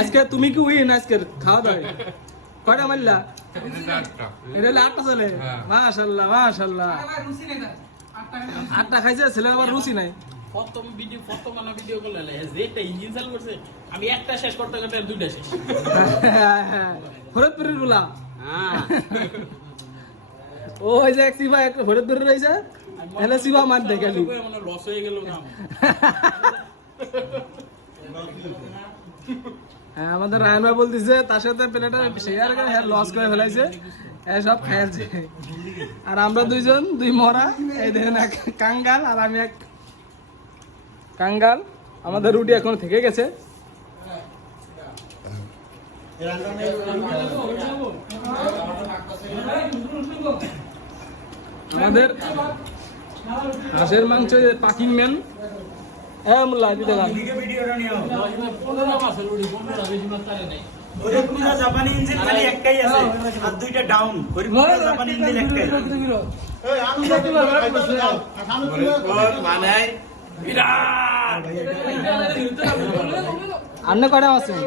আজকে তুমি কি উইন? আজকের খাওয়া দাওয়া কয়টা মারলা? আটটা এটা আটটা চলে হ্যাঁ। মাশাল্লাহ মাশাল্লাহ। রুচি আটটা এনে দিবি। আটটা খাইছে। ছেলের আবার রুচি নাই। প্রথম ভিডিও প্রথম আনা ভিডিও করলে যেটা ইঞ্জিন চালু করছে আমি একটা শেষ করতে করতে দুইটা শেষ। ফরিদপুরেরগুলা হ্যাঁ। ও ওই যে এক সিবা একটা ফরিদপুরে রয়েছে। তাহলে সিবা মার হয়ে গেল হ্যাঁ আমাদের রায়ন ভাই বলতেছে, তার সাথে প্লেটা শেয়ার করে হ্যাঁ লস করে ফেলাইছে। হ্যাঁ সব খাইছে আর আমরা দুইজন, দুই মরা, এই দেখেন এক কাঙ্গাল আর আমি এক কাঙ্গাল। আমাদের রুটি এখন থেকে গেছে। আমাদের হাঁসের মাংস পাকিং ম্যান হ্যাঁ মোল্লা দিতে গান জাপানি ইঞ্জিন খালি একটাই আছে আর দুইটা ডাউন জাপানি ইঞ্জিন একটাই আনন্দ মানে আন্নে আছেন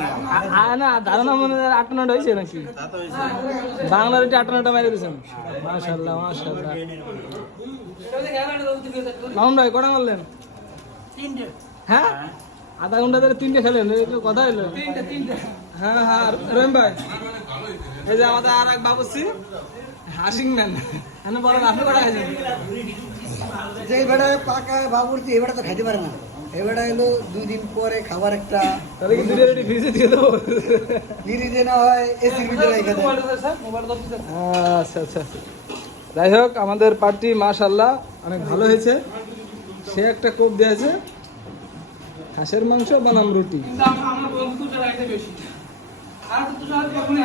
না। না ধারণা মনে হয় আট নটা হয়েছে নাকি? তা তো হয়েছে। বাংলা রুটি আট নটা মেরে দিয়েছেন মাশাল্লাহ মাশাল্লাহ মামুন ভাই কটা মারলেন? হ্যাঁ? আধা ঘণ্টা ধরে তিনটে খেলেন এই তো কথা হলো হ্যাঁ হ্যাঁ রহিম ভাই। এই যে আমাদের আর এক বাবুসি হাসিং ম্যান। বলেন আপনি কটা খাইছেন? যে এবারে পাকা বাবুর্চি এবারে তো খাইতে পারে না। এবারে এলো দুই দিন পরে খাবার একটা। তাহলে কি ফ্রিজে দিয়ে দেবো। না হয় এসির ভিতরে রেখে দেয়। আচ্ছা আচ্ছা। যাই হোক আমাদের পার্টি মাশাল্লাহ অনেক ভালো হয়েছে। সে একটা কোপ দিয়েছে হাঁসের মাংস বানাম রুটি। কিন্তু আমার বন্ধু বেশি। আর তো তুষার কখনোই